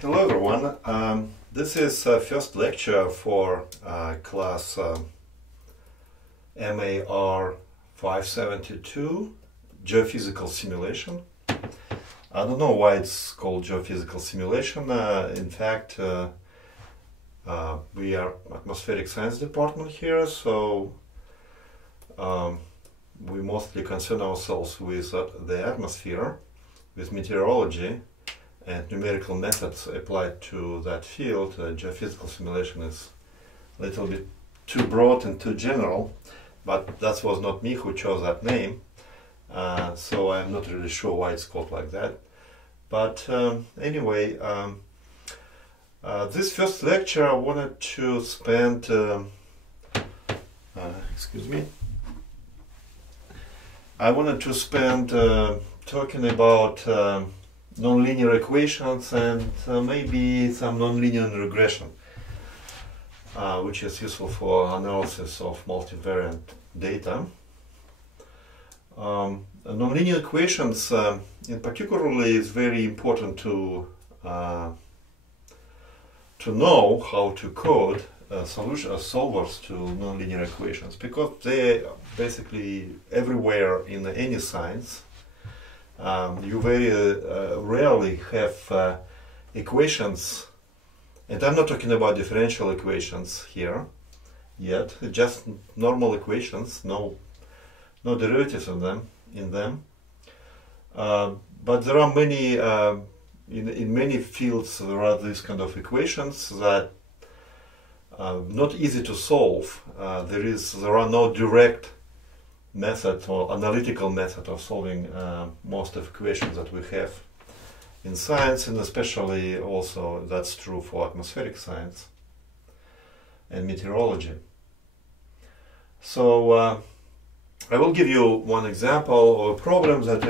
Hello everyone. This is first lecture for class MAR572, Geophysical Simulation. I don't know why it's called Geophysical Simulation. In fact, we are Atmospheric Science Department here, so we mostly concern ourselves with the atmosphere, with meteorology, and numerical methods applied to that field. Geophysical simulation is a little bit too broad and too general, but that was not me who chose that name, so I'm not really sure why it's called like that. But anyway, this first lecture I wanted to spend, talking about nonlinear equations and maybe some nonlinear regression, which is useful for analysis of multivariate data. Nonlinear equations in particularly is very important to know how to code solvers to nonlinear equations, because they're basically everywhere in any science. You very rarely have equations, and I'm not talking about differential equations here yet, just normal equations, no derivatives in them. But there are many, in many fields there are these kind of equations that not easy to solve. There are no direct method or analytical method of solving most of equations that we have in science, and especially also that's true for atmospheric science and meteorology. So I will give you one example of a problem that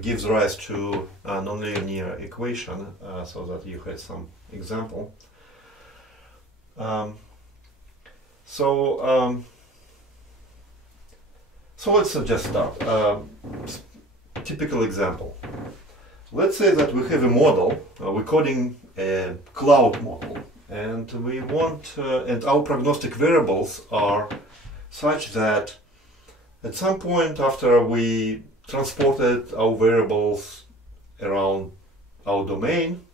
gives rise to a nonlinear equation, so that you had some example. So let's just start. Typical example. Let's say that we have a model, we're coding a cloud model, and we want, and our prognostic variables are such that at some point after we transported our variables around our domain,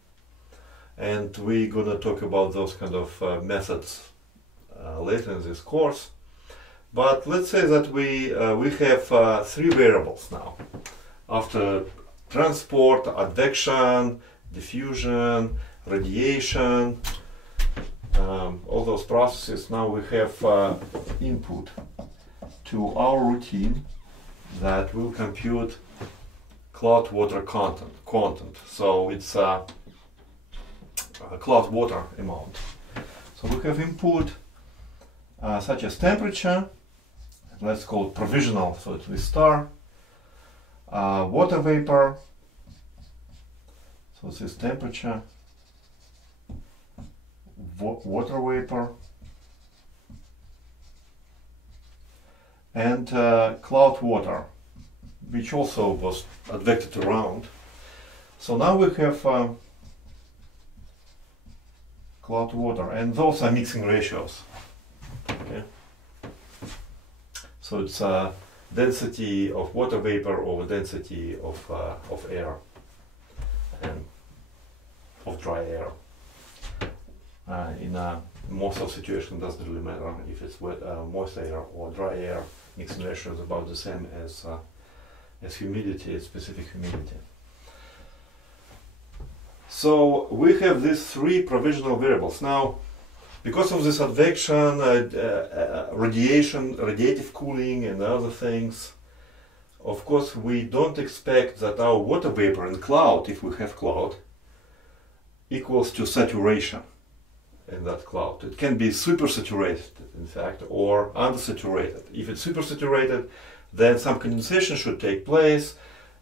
and we're gonna talk about those kind of methods later in this course. But let's say that we have three variables now. After transport, advection, diffusion, radiation, all those processes, now we have input to our routine that will compute cloud water content. So it's a cloud water amount. So we have input such as temperature. Let's call it provisional, so it's with star. Water vapor, so this is temperature, water vapor, and cloud water, which also was advected around. So now we have cloud water, and those are mixing ratios. Okay. So it's density of water vapor over density of air and of dry air. In most of situations, it doesn't really matter if it's moist air or dry air. Mixing ratio is about the same as humidity, specific humidity. So we have these three provisional variables. Now, because of this advection, radiation, radiative cooling and other things, of course we don't expect that our water vapor in cloud, if we have cloud, equals to saturation in that cloud. It can be supersaturated, in fact, or undersaturated. If it's supersaturated, then some condensation should take place,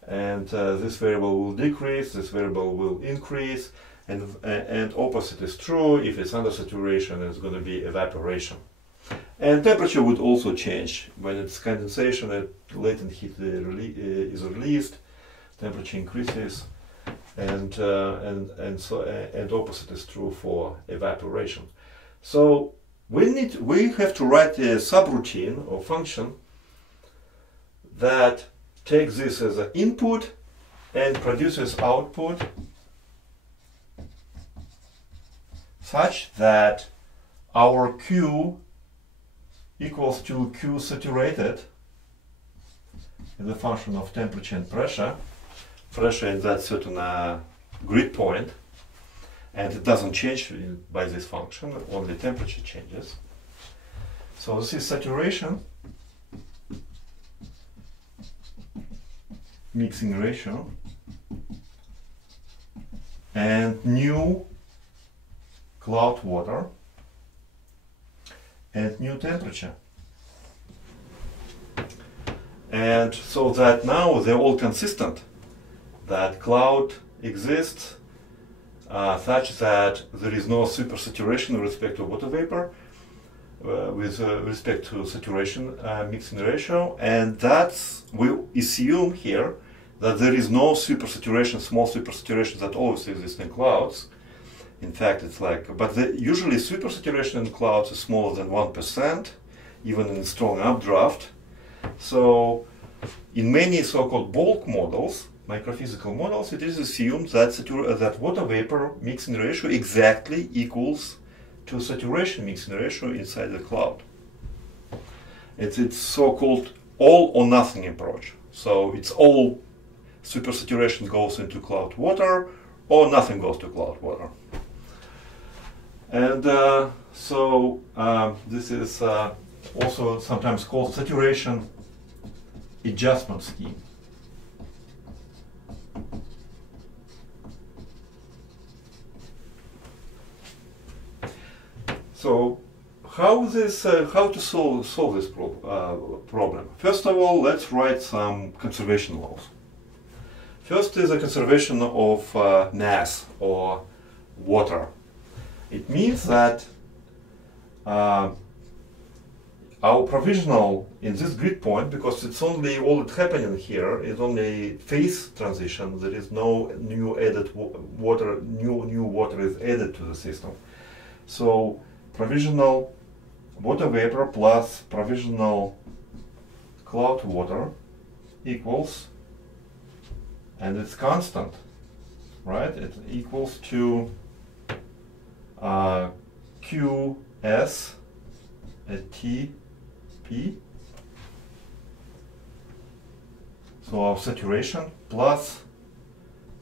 and this variable will decrease, this variable will increase, and opposite is true. If it's under saturation, it's going to be evaporation. And temperature would also change. When it's condensation, latent heat is released, temperature increases, and opposite is true for evaporation. So we have to write a subroutine or function that takes this as an input and produces output such that our Q equals to Q saturated as a function of temperature and pressure. Pressure in that certain grid point, and it doesn't change by this function, only temperature changes. So this is saturation, mixing ratio, and new cloud water, and new temperature. And so that now they're all consistent, that cloud exists such that there is no supersaturation with respect to water vapor with respect to saturation mixing ratio, and that's, we assume here that there is no supersaturation, small supersaturation that always exists in clouds. In fact, it's like, but usually supersaturation in clouds is smaller than 1%, even in strong updraft. So in many so-called bulk models, microphysical models, it is assumed that that water vapor mixing ratio exactly equals to saturation mixing ratio inside the cloud. It's so-called all or nothing approach. So it's all supersaturation goes into cloud water or nothing goes to cloud water. And this is also sometimes called saturation adjustment scheme. So how to solve this problem? First of all, let's write some conservation laws. First is a conservation of mass or water. It means that our provisional in this grid point, because it's only all that's happening here is only phase transition. There is no new added water. New water is added to the system. So provisional water vapor plus provisional cloud water equals, and it's constant, right? It equals to Qs at Tp. So our saturation plus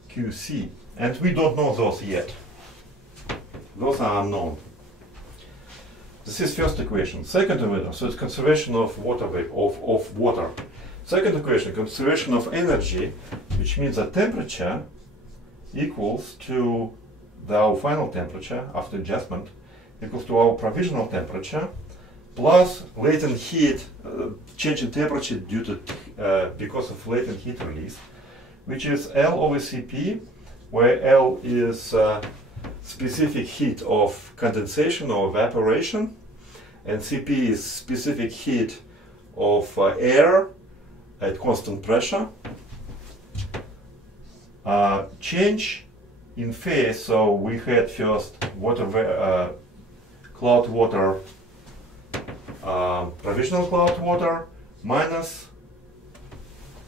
Qc, and we don't know those yet. Those are unknown. This is first equation. Second equation, so it's conservation of water of water. Second equation, conservation of energy, which means that temperature equals to our final temperature after adjustment equals to our provisional temperature plus latent heat, change in temperature due to because of latent heat release, which is L over Cp, where L is specific heat of condensation or evaporation, and Cp is specific heat of air at constant pressure. Change in phase, so we had first water, cloud water, provisional cloud water minus,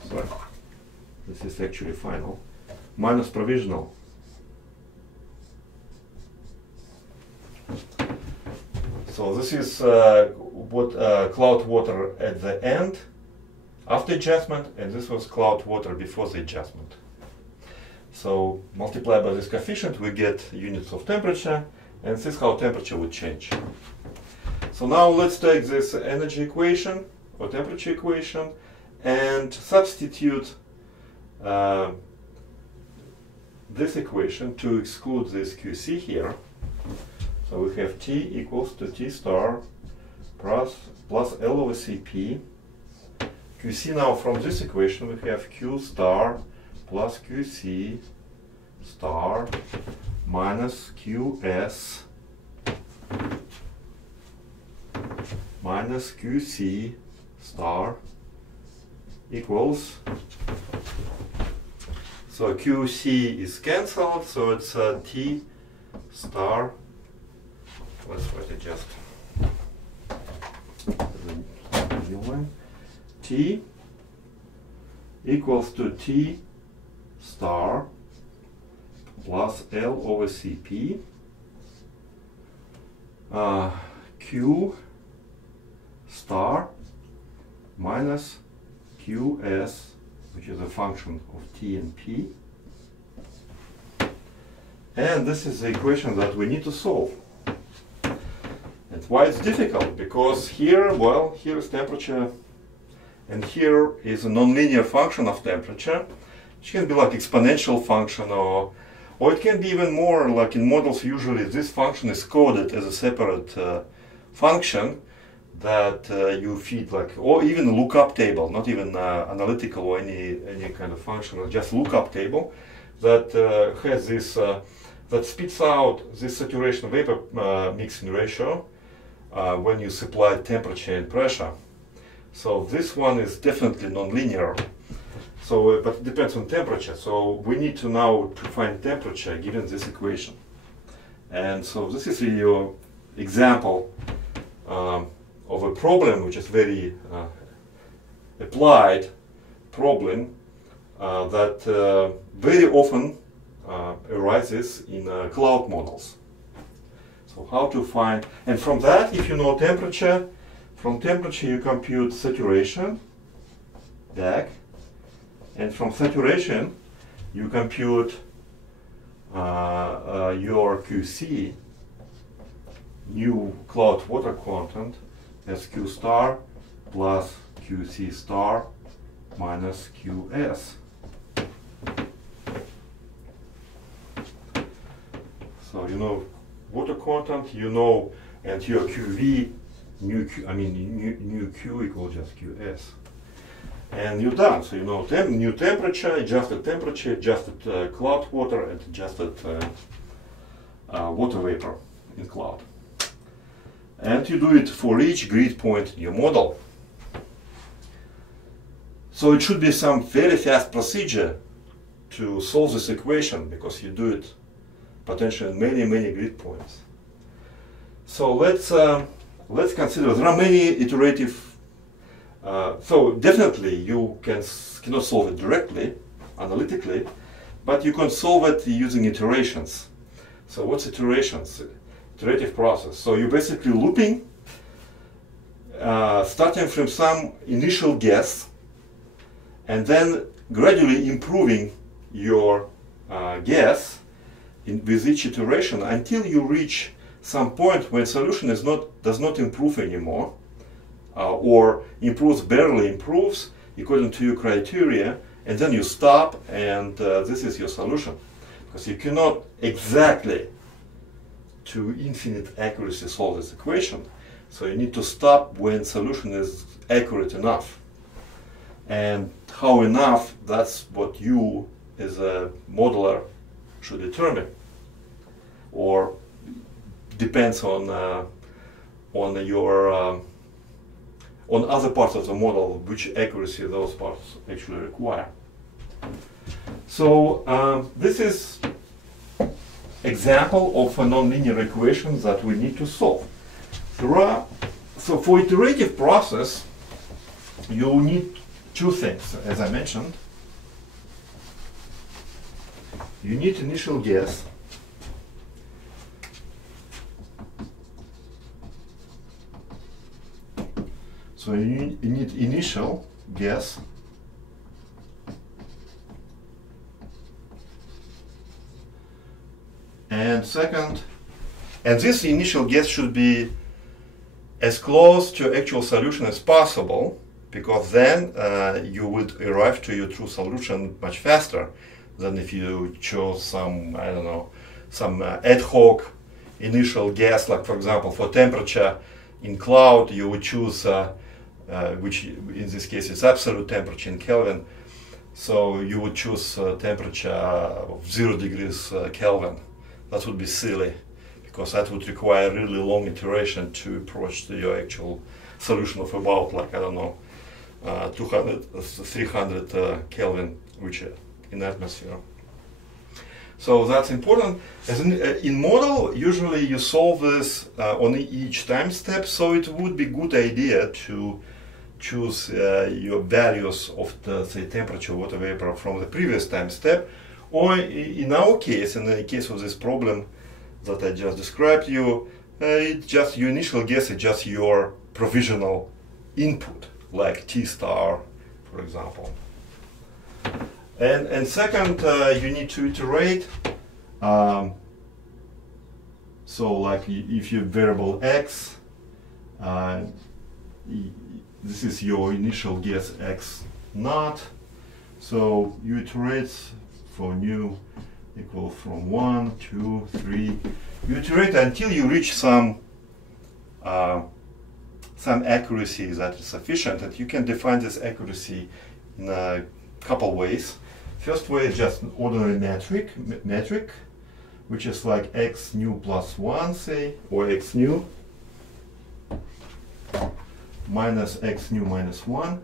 sorry, this is actually final, minus provisional. So this is cloud water at the end after adjustment, and this was cloud water before the adjustment. So multiply by this coefficient, we get units of temperature, and this is how temperature would change. So now let's take this energy equation or temperature equation and substitute this equation to exclude this Qc here. So we have T equals to T star plus L over Cp. Qc now from this equation we have Q star plus Qc star minus Qs minus Qc star equals, So QC is cancelled, so it's T star. Let's write it just the new one. T equals to T star plus L over CP Q star minus QS, which is a function of T and P. And this is the equation that we need to solve. And why it's difficult? Because here, well, here is temperature, and here is a nonlinear function of temperature, which can be like exponential function, or it can be even more like in models. Usually this function is coded as a separate function that you feed, like, or even a lookup table, not even analytical or any kind of function, or just lookup table that has this that spits out this saturation vapor mixing ratio when you supply temperature and pressure. So this one is definitely nonlinear. So, but it depends on temperature. So we need to now to find temperature given this equation. And so this is your example of a problem which is very applied problem that very often arises in cloud models. So how to find, and from that, if you know temperature, from temperature you compute saturation, DAC, and from saturation you compute your QC, new cloud water content, as Q star plus QC star minus QS. So you know water content, you know, and your QV, new Q equals just QS. And you're done. So you know new temperature, adjusted cloud water, and adjusted water vapor in cloud. And you do it for each grid point in your model. So it should be some very fast procedure to solve this equation, because you do it potentially in many grid points. So let's consider there are many iterative. So definitely you cannot solve it directly, analytically, but you can solve it using iterations. So what's iterations? Iterative process. So you're basically looping, starting from some initial guess, and then gradually improving your guess with each iteration until you reach some point when solution does not improve anymore, or barely improves according to your criteria, and then you stop, and this is your solution. Because you cannot exactly to infinite accuracy solve this equation, so you need to stop when solution is accurate enough. And how enough, that's what you as a modeler should determine, or depends on your on other parts of the model, which accuracy those parts actually require. So this is example of a nonlinear equation that we need to solve. So for iterative process, you need two things, as I mentioned. You need initial guess. So you need initial guess. And second, and this initial guess should be as close to actual solution as possible, because then you would arrive to your true solution much faster than if you chose some, I don't know, some ad hoc initial guess. Like for example, for temperature in cloud, you would choose, which in this case is absolute temperature in Kelvin. So you would choose temperature of 0 degrees Kelvin. That would be silly, because that would require really long iteration to approach to your actual solution of about, like, I don't know, 200, 300 Kelvin, which in atmosphere. So that's important. As in model, usually you solve this on each time step, so it would be good idea to choose your values of the, say, temperature, water vapor from the previous time step, or in our case, in the case of this problem that I just described you, it's just your initial guess is just your provisional input, like T star, for example. And second, you need to iterate. So like if you variable x, this is your initial guess x naught. So you iterate for new equal from 1, 2, 3. You iterate until you reach some accuracy that is sufficient, and you can define this accuracy in a couple ways. First way is just an ordinary metric, which is like x nu plus 1, say, or x nu minus x nu minus 1,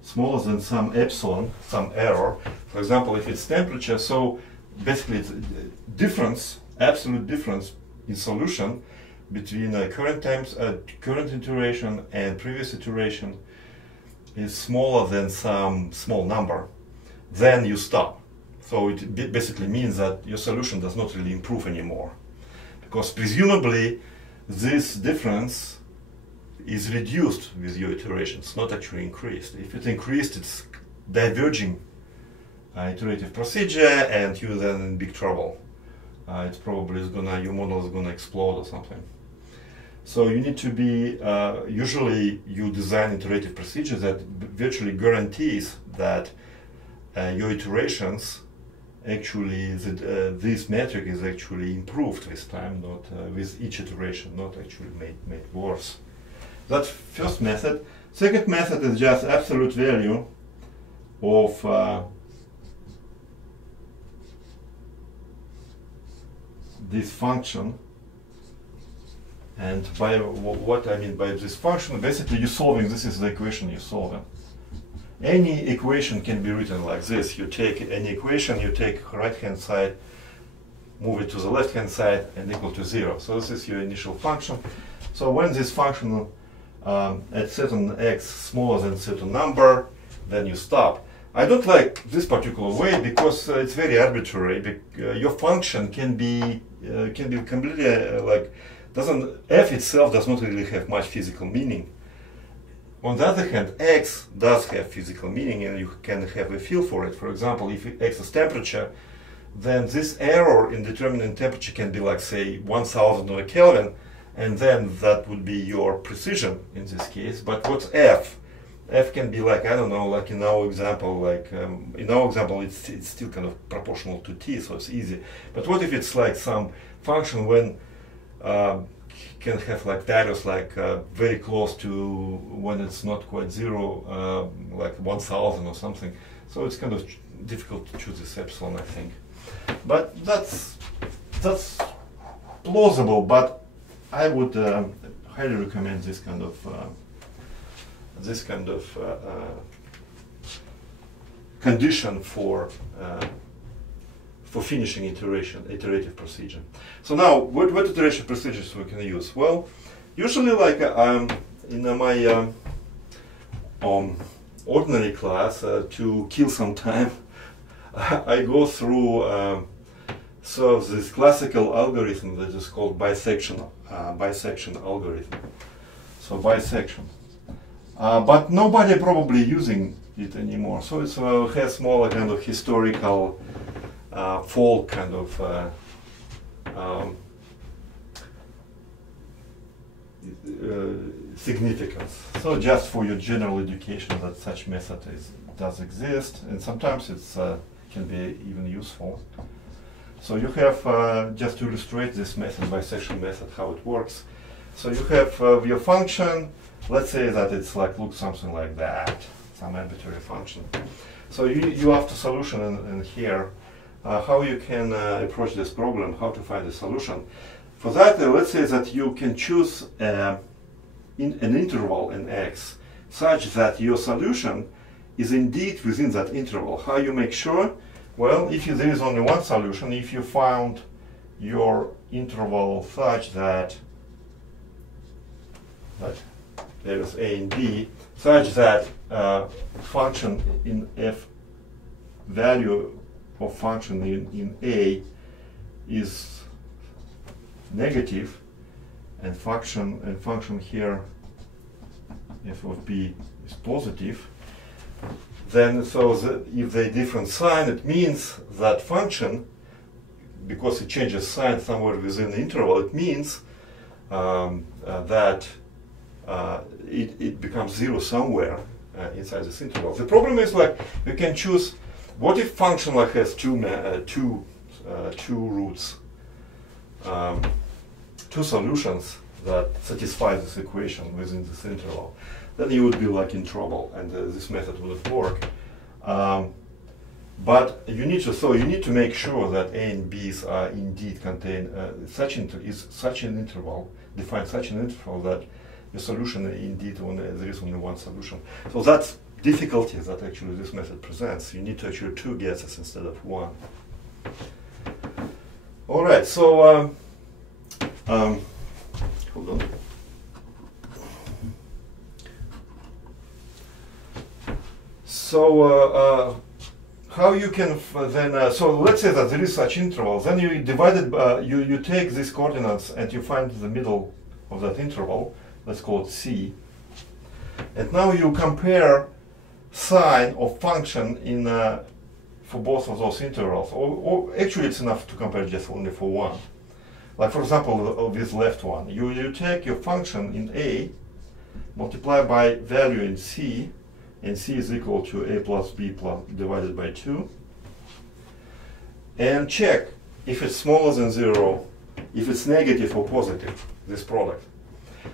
smaller than some epsilon, some error. For example, if it's temperature, so basically it's difference, absolute difference in solution between current iteration and previous iteration is smaller than some small number, then you stop. So it basically means that your solution does not really improve anymore, because presumably this difference is reduced with your iterations, not actually increased. If it increased, it's diverging iterative procedure, and you're then in big trouble. It's probably your model is gonna explode or something. So you need to be, usually you design iterative procedure that virtually guarantees that your iterations actually, this metric is actually improved with time, not with each iteration, not actually made worse. That's first method. Second method is just absolute value of this function. And by what I mean by this function, basically you're solving, this is the equation you're solving. Any equation can be written like this. You take any equation, you take right hand side, move it to the left hand side, and equal to 0. So this is your initial function. So when this function at certain x smaller than certain number, then you stop. I don't like this particular way because it's very arbitrary. Your function can be completely like f itself does not really have much physical meaning. On the other hand, x does have physical meaning, and you can have a feel for it. For example, if x is temperature, then this error in determining temperature can be like, say, 1000 or a Kelvin, and then that would be your precision in this case. But what's f? F can be like, I don't know, like in our example, it's still kind of proportional to t, so it's easy. But what if it's like some function when can have like values like very close to when it's not quite 0, like 1000 or something. So it's kind of difficult to choose this epsilon, I think. But that's plausible. But I would highly recommend this kind of condition for finishing iterative procedure. So now, what iteration procedures we can use? Well, usually like in my ordinary class, to kill some time, I go through so this classical algorithm that is called bisection algorithm. So bisection. But nobody probably using it anymore. So it has more like kind of historical folk kind of significance. So just for your general education that such method does exist, and sometimes it can be even useful. So you have, just to illustrate this method, bisection method, how it works. So you have your function. Let's say that it's like looks something like that, some arbitrary function. So you have the solution in here. How you can approach this problem, how to find a solution. For that, let's say that you can choose an interval in x such that your solution is indeed within that interval. How you make sure? Well, if there is only one solution, if you found your interval such that there is a and b, such that function in f, value of function in a is negative, and function here f of b is positive, then so if they different sign, it means that function, because it changes sign somewhere within the interval, it means that it becomes zero somewhere inside this interval. The problem is, like, you can choose, what if function like has two roots, two solutions that satisfy this equation within this interval? Then you would be like in trouble, and this method wouldn't work. But you need to make sure that a and b's are indeed contain such an interval, define such an interval that the solution indeed there is only one solution. So that's difficulty that actually this method presents. You need to actually two guesses instead of one. All right, so hold on. So how you can then, so let's say that there is such interval, then you divide it by, you take these coordinates and you find the middle of that interval, let's call it C, and now you compare sign of function in for both of those intervals, or actually it's enough to compare just only for one. Like, for example, this left one, you take your function in A, multiply by value in C, and C is equal to a plus b plus divided by 2, and check if it's smaller than 0, if it's negative or positive, this product.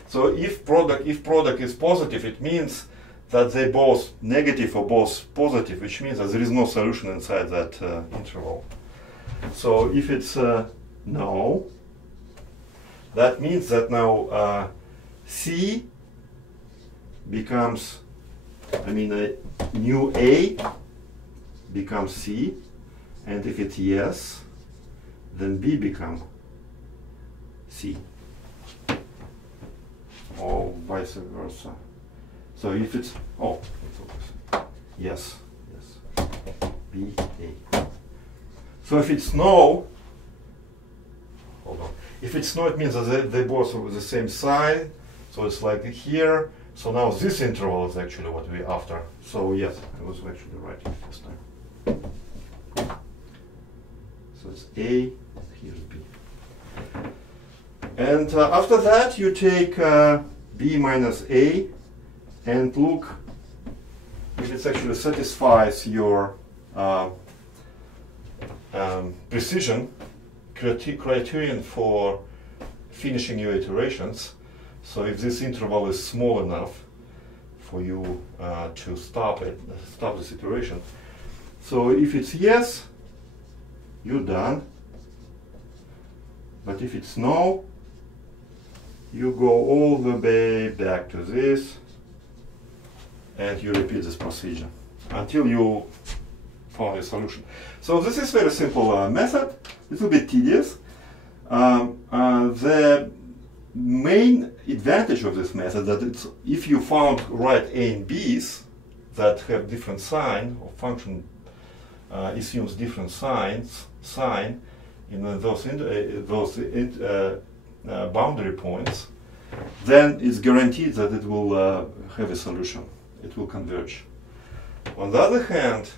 So if product is positive, it means that they both negative or both positive, which means that there is no solution inside that interval. So if it's no, that means that now C becomes, new A becomes C, and if it's yes, then B becomes C, or vice versa. So if it's, yes, B, A. So if it's no, hold on. If it's no, it means that they both are the same sign, so it's like here. So now this interval is actually what we're after. So yes, I was actually right this time. So it's A, and here's B. And after that, you take B minus A and look if it actually satisfies your precision criterion for finishing your iterations. So if this interval is small enough for you to stop this iteration. So if it's yes, you're done. But if it's no, you go all the way back to this, and you repeat this procedure until you found a solution. So this is very simple method, a little bit tedious. The main advantage of this method that it's, if you found right A and B's that have different sign, or function assumes different sign in those boundary points, then it's guaranteed that it will have a solution. It will converge. On the other hand,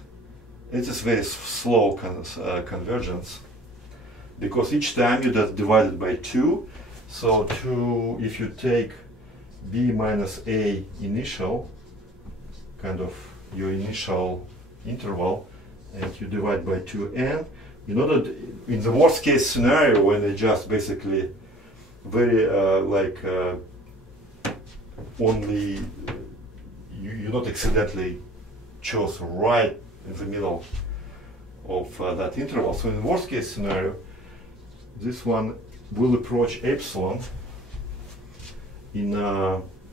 it is very slow convergence, because each time you just divide it by 2. So if you take B minus A initial, kind of your initial interval, and you divide by 2n, in order to, in the worst case scenario, when it just basically very only you not accidentally chose right in the middle of that interval. So in the worst case scenario, this one will approach epsilon in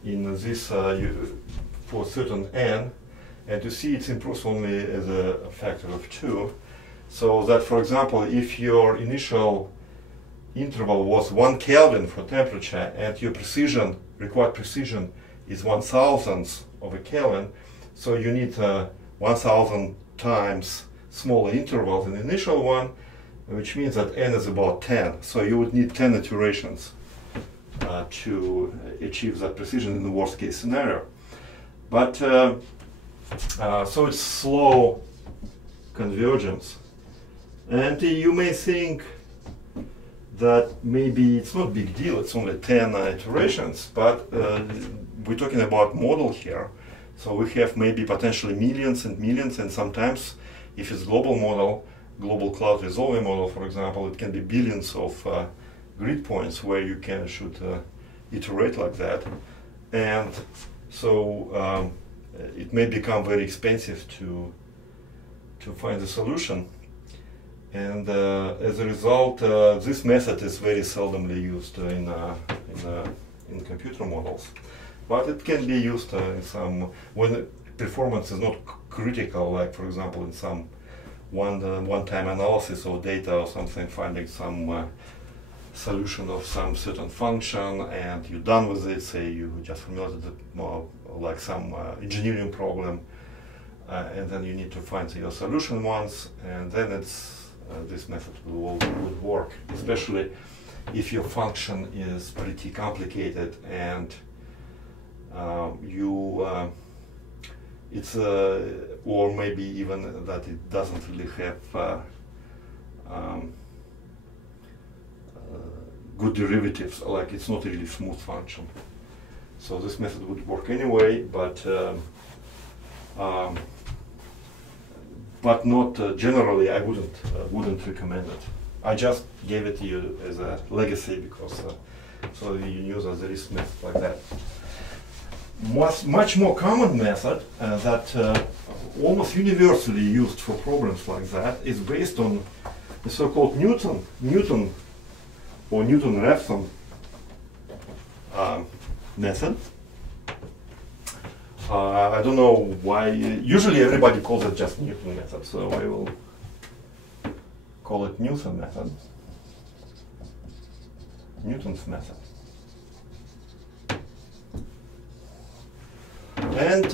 this for certain n, And you see it improves only as a factor of 2. So that, for example, if your initial interval was 1 Kelvin for temperature and your precision, required precision, is 1,000th of a Kelvin, so you need 1,000 times smaller intervals in the initial one, which means that n is about 10. So you would need 10 iterations to achieve that precision in the worst case scenario. But so it's slow convergence. And you may think that maybe it's not a big deal, it's only 10 iterations, but we're talking about model here. So we have maybe potentially millions and millions, and sometimes if it's global model, global cloud resolving model, for example, it can be billions of grid points where you should iterate like that. And so it may become very expensive to find a solution. And as a result, this method is very seldomly used in computer models. But it can be used in some, when performance is not critical, like for example in some one-time analysis of data or something, finding some solution of some certain function and you're done with it, say you just formulated like some engineering problem, and then you need to find your solution once, and then it's this method would work, especially if your function is pretty complicated and it's or maybe even that it doesn't really have good derivatives, like it's not a really smooth function. So this method would work anyway, but not generally. I wouldn't recommend it. I just gave it to you as a legacy because so you use as a risk method like that. Much more common method that almost universally used for problems like that is based on the so-called Newton or Newton-Raphson method. I don't know why. Usually everybody calls it just Newton method, so I will call it Newton method. Newton's method. And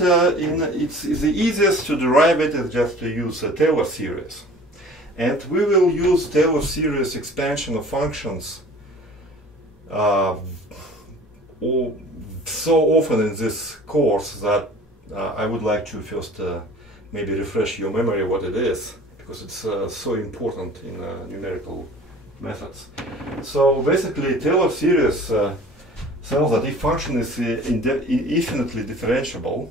it's the easiest to derive it is just to use a Taylor series. And we will use Taylor series expansion of functions so often in this course that I would like to first maybe refresh your memory what it is, because it's so important in numerical methods. So basically Taylor series tells that if function is infinitely differentiable,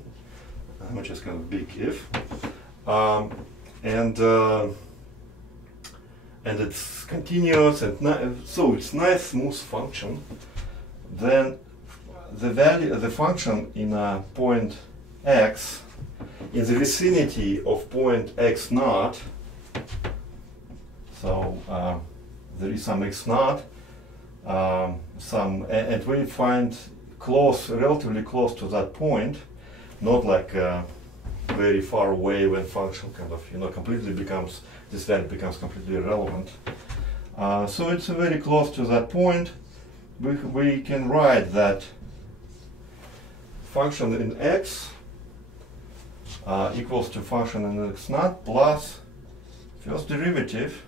which is kind of big if, and it's continuous, and so it's nice smooth function, then the function in a point x in the vicinity of point x naught, so there is some x naught, and we find relatively close to that point, not like very far away when function kind of completely becomes, this value becomes completely irrelevant. So it's very close to that point. We can write that function in x equals to function in x naught plus first derivative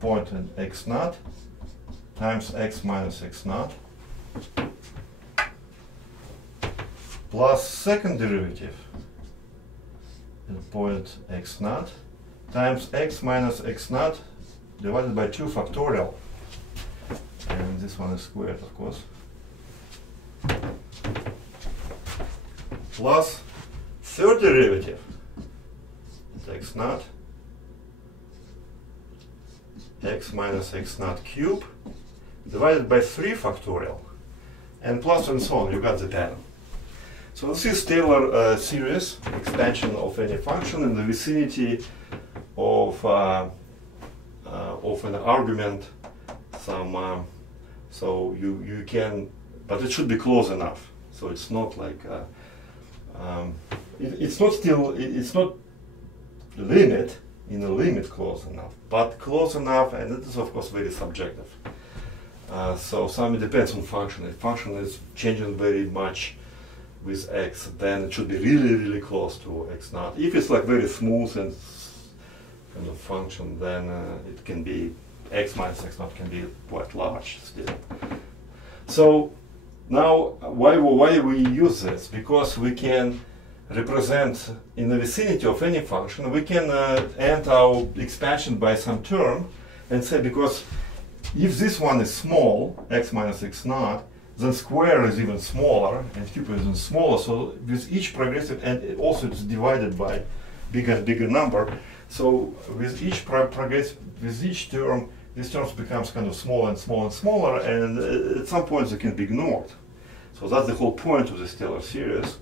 point in x naught times x minus x naught plus second derivative in point x naught times x minus x naught divided by 2 factorial, and this one is squared, of course, plus third derivative at x naught x minus x naught cube divided by 3 factorial, and plus and so on. You got the pattern. So this is Taylor series expansion of any function in the vicinity of an argument. Some so you can, but it should be close enough. So it's not like it's not still it's not limit in a limit close enough, but close enough, and it is of course very subjective. So some it depends on function. If function is changing very much with x, then it should be really close to x naught. If it's like very smooth and kind of function, then it can be x minus x naught can be quite large still. So now why we use this? Because we can represent in the vicinity of any function, we can end our expansion by some term and say, because if this one is small, x minus x naught, then square is even smaller and cube is even smaller. So with each progressive, and also it's divided by bigger and bigger number. So with each progressive, with each term, these terms becomes kind of smaller and smaller and smaller, and at some point they can be ignored. So that's the whole point of this Taylor series.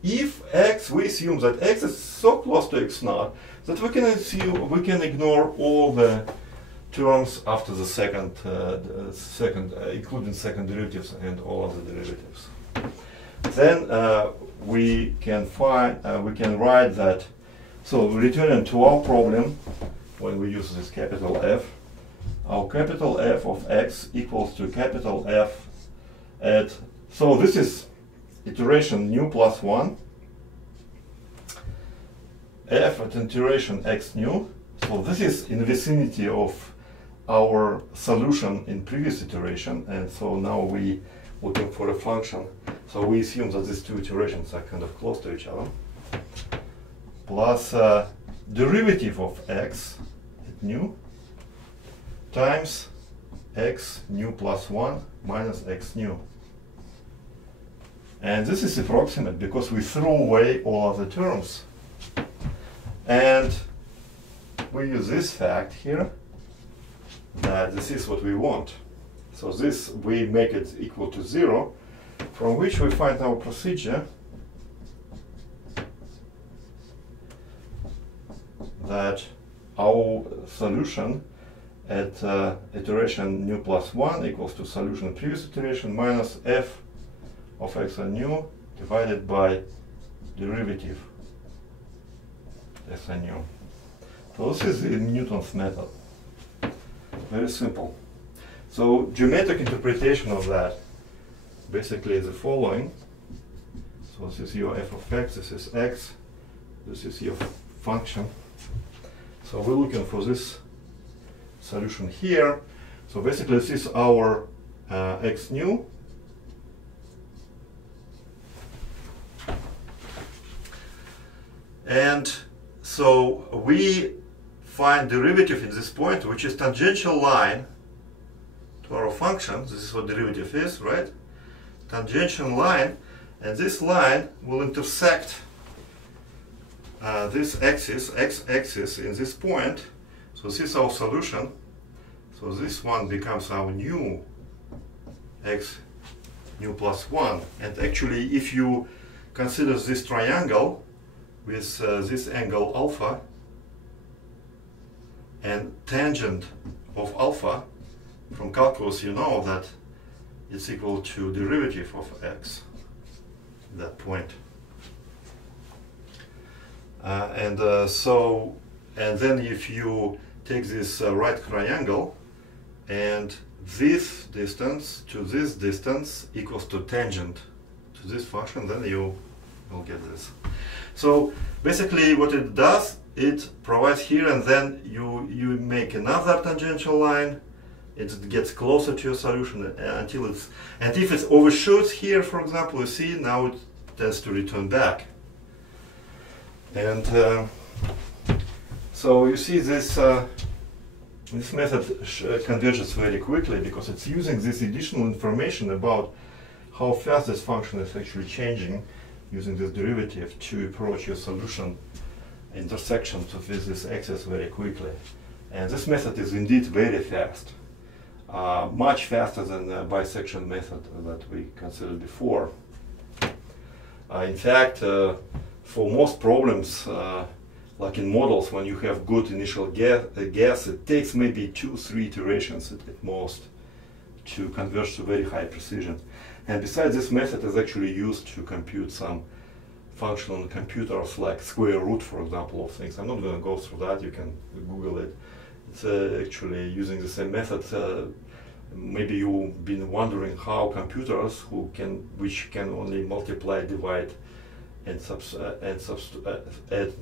If x, we assume that x is so close to x naught that we can assume we can ignore all the terms after the second, including second derivatives and all other derivatives. Then we can write that. So returning to our problem, when we use this capital F, our capital F of x equals to capital F at, so this is iteration nu plus 1, f at iteration x nu. So this is in the vicinity of our solution in previous iteration, and so now we looking for a function. So we assume that these two iterations are kind of close to each other. Plus derivative of x at nu times x nu plus 1 minus x nu. And this is approximate because we threw away all other terms. And we use this fact here that this is what we want. So this, we make it equal to 0, from which we find our procedure that our solution at iteration nu plus 1 equals to solution previous iteration minus f of x and nu divided by derivative s and nu. So this is Newton's method. Very simple. So geometric interpretation of that basically is the following. So this is your f of x, this is x, this is your function. So we're looking for this solution here. So basically this is our x nu. And so we find derivative in this point, which is tangential line to our function. This is what derivative is, right? Tangential line, and this line will intersect this axis, x-axis in this point. So this is our solution. So this one becomes our new x nu plus 1. And actually, if you consider this triangle with this angle alpha and tangent of alpha, from calculus you know that it's equal to derivative of x at that point. And then if you take this right triangle and this distance to this distance equals to tangent to this function, then you will get this. So basically what it does, it provides here, and then you make another tangential line. It gets closer to your solution until it's, and if it overshoots here, for example, you see now it tends to return back. And so you see this this method converges very quickly because it's using this additional information about how fast this function is actually changing using this derivative to approach your solution intersection with this axis very quickly. And this method is indeed very fast, much faster than the bisection method that we considered before. In fact, for most problems, like in models, when you have good initial guess, it takes maybe 2-3 iterations at most to converge to very high precision. And besides, this method is actually used to compute some function on computers like square root, for example, of things. I'm not going to go through that, you can Google it. It's actually using the same method. Maybe you've been wondering how computers which can only multiply, divide, and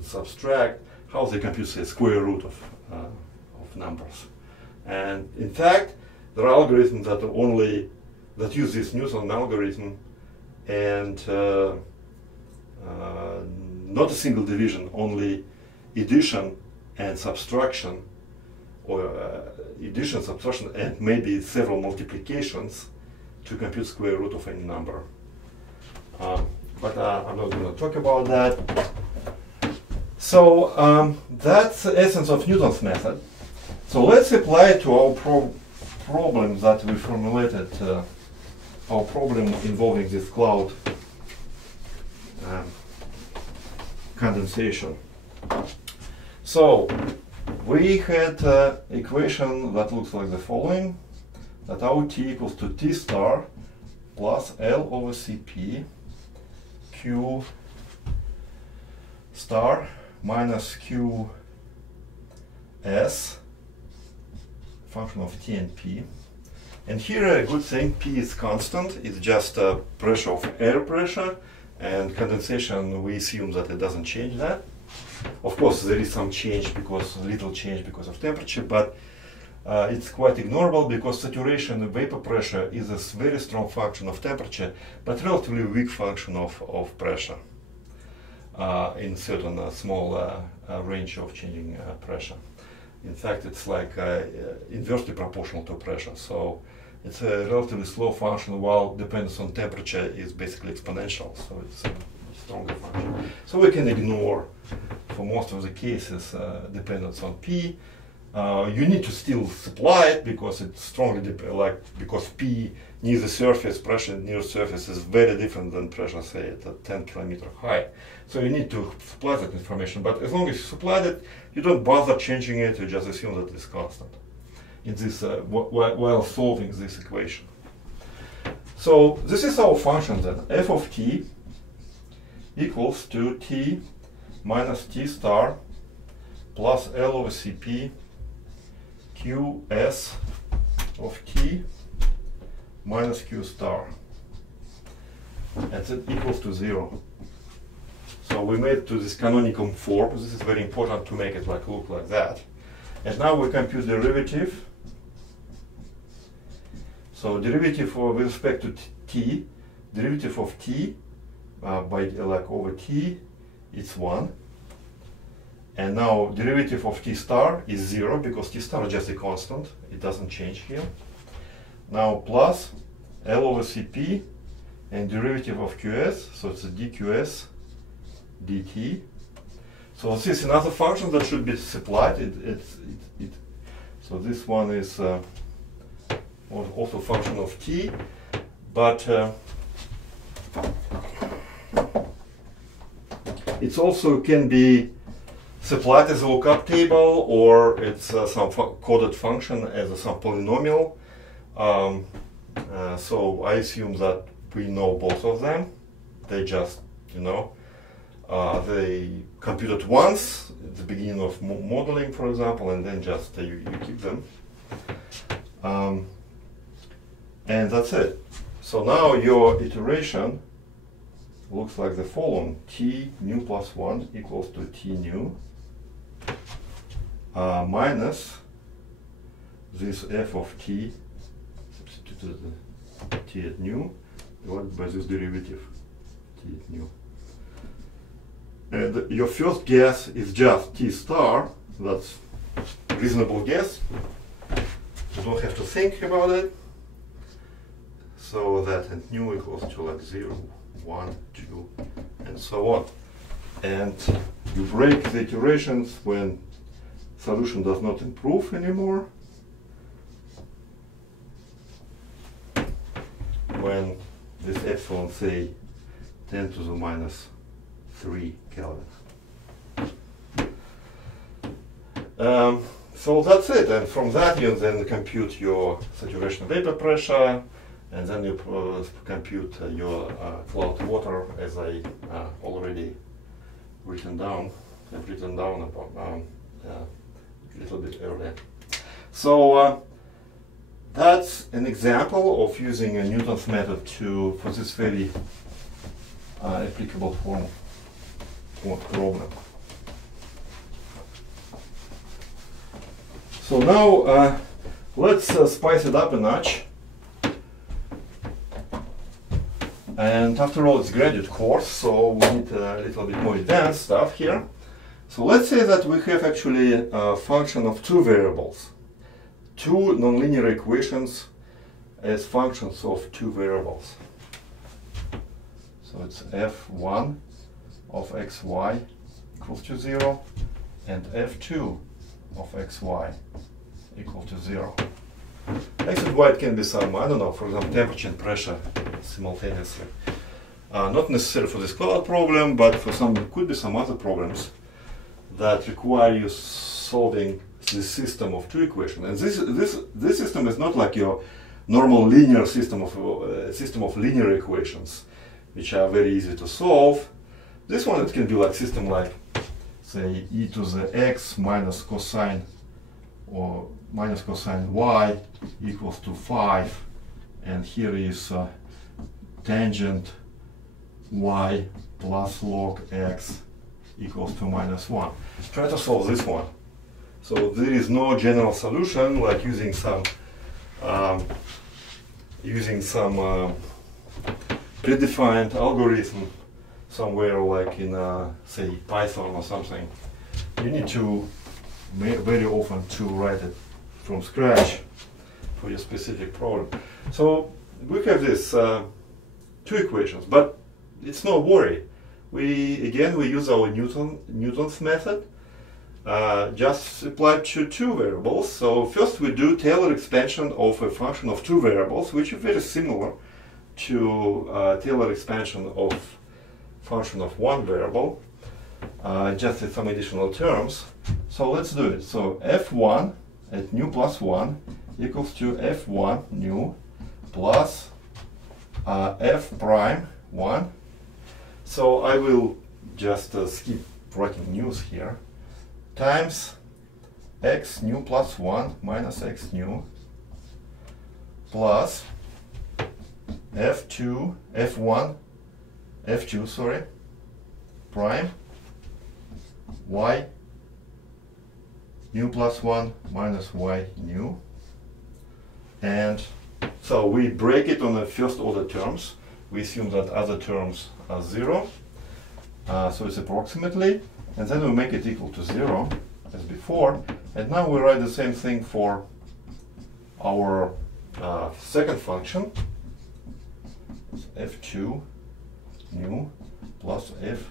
subtract, how they compute the square root of numbers. And in fact, there are algorithms that use this Newton algorithm, and not a single division, only addition and subtraction, or addition, subtraction, and maybe several multiplications to compute square root of any number. But I'm not going to talk about that. So that's the essence of Newton's method. So let's apply it to our problem that we formulated, our problem involving this cloud condensation. So we had an equation that looks like the following, that our t equals to t star plus L over Cp q star minus q s function of t and p. And here a good thing, p is constant, it's just a pressure of air pressure, and condensation, we assume that it doesn't change that. Of course, there is some change, little change because of temperature, but it's quite ignorable because saturation and vapor pressure is a very strong function of temperature, but relatively weak function of pressure in certain small range of changing pressure. In fact, it's like inversely proportional to pressure, so it's a relatively slow function, while dependence on temperature is basically exponential, so it's a stronger function. So we can ignore, for most of the cases, dependence on P. You need to still supply it because it strongly because P near the surface, pressure near the surface is very different than pressure, say, at a 10-kilometer high. So you need to supply that information, but as long as you supply it, you don't bother changing it, you just assume that it's constant in this while solving this equation. So this is our function then, f of t equals to t minus t star plus L over Cp qs of t minus q star, and it equals to 0. So we made it to this canonical form. This is very important to make it look like that. And now we compute the derivative. So derivative with respect to t, derivative of t by over t, it's 1. And now derivative of t star is 0 because t star is just a constant. It doesn't change here. Now plus L over Cp and derivative of Qs, so it's a dQs dt. So this is another function that should be supplied. So this one is also a function of t, but it also can be supplied as a lookup table, or it's some coded function as some polynomial. So I assume that we know both of them. They just, they computed once at the beginning of modeling, for example, and then just you keep them. And that's it. So now your iteration looks like the following: t nu plus 1 equals to t nu minus this f of t, substitute the t at nu, divided by this derivative t at nu. And your first guess is just t star. That's a reasonable guess. You don't have to think about it. So that and nu equals to like 0, 1, 2, and so on. And you break the iterations when solution does not improve anymore. When this epsilon, say, 10 to the minus 3 Kelvin. So that's it, and from that you then compute your saturation vapor pressure, and then you compute your cloud water, as I already written down. I've written down about a little bit earlier. So that's an example of using a Newton's method for this very applicable form problem. So now let's spice it up a notch. And after all, it's a graduate course, so we need a little bit more advanced stuff here. So let's say that we have actually a function of two variables, two nonlinear equations as functions of two variables. So it's f1 of xy equals to 0 and f2 of xy equal to 0. X and y can be some, I don't know, for example, temperature and pressure simultaneously. Not necessarily for this cloud problem, but for could be some other problems that require you solving this system of two equations. And this system is not like your normal linear system of linear equations, which are very easy to solve. This one, it can be like system like, say, e to the x minus cosine or minus cosine y equals to 5, and here is tangent y plus log x equals to minus 1. Try to solve this one. So there is no general solution like using some predefined algorithm somewhere like in say Python or something. You need to very often to write it from scratch for your specific problem. So we have this two equations, but it's no worry. We use our Newton's method, just applied to two variables. So first we do Taylor expansion of a function of two variables, which is very similar to Taylor expansion of function of one variable, just with some additional terms. So let's do it. So f1 at nu plus 1 equals to f1 nu plus f prime 1. So I will just skip writing news here, times x nu plus 1 minus x nu plus f2 sorry, prime y nu plus 1 minus y nu. And so we break it on the first order terms. We assume that other terms are 0. So it's approximately. And then we make it equal to 0 as before. And now we write the same thing for our second function. It's f2 nu plus f.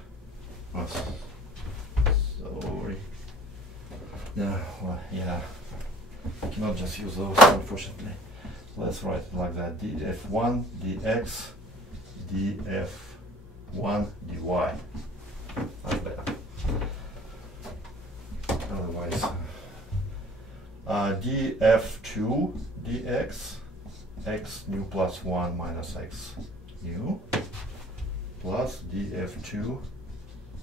Sorry. No, well, yeah. I cannot just use those, unfortunately. Let's write it like that. df1 dx df1 dy. That's better. Otherwise, df2 dx x nu plus 1 minus x nu plus df2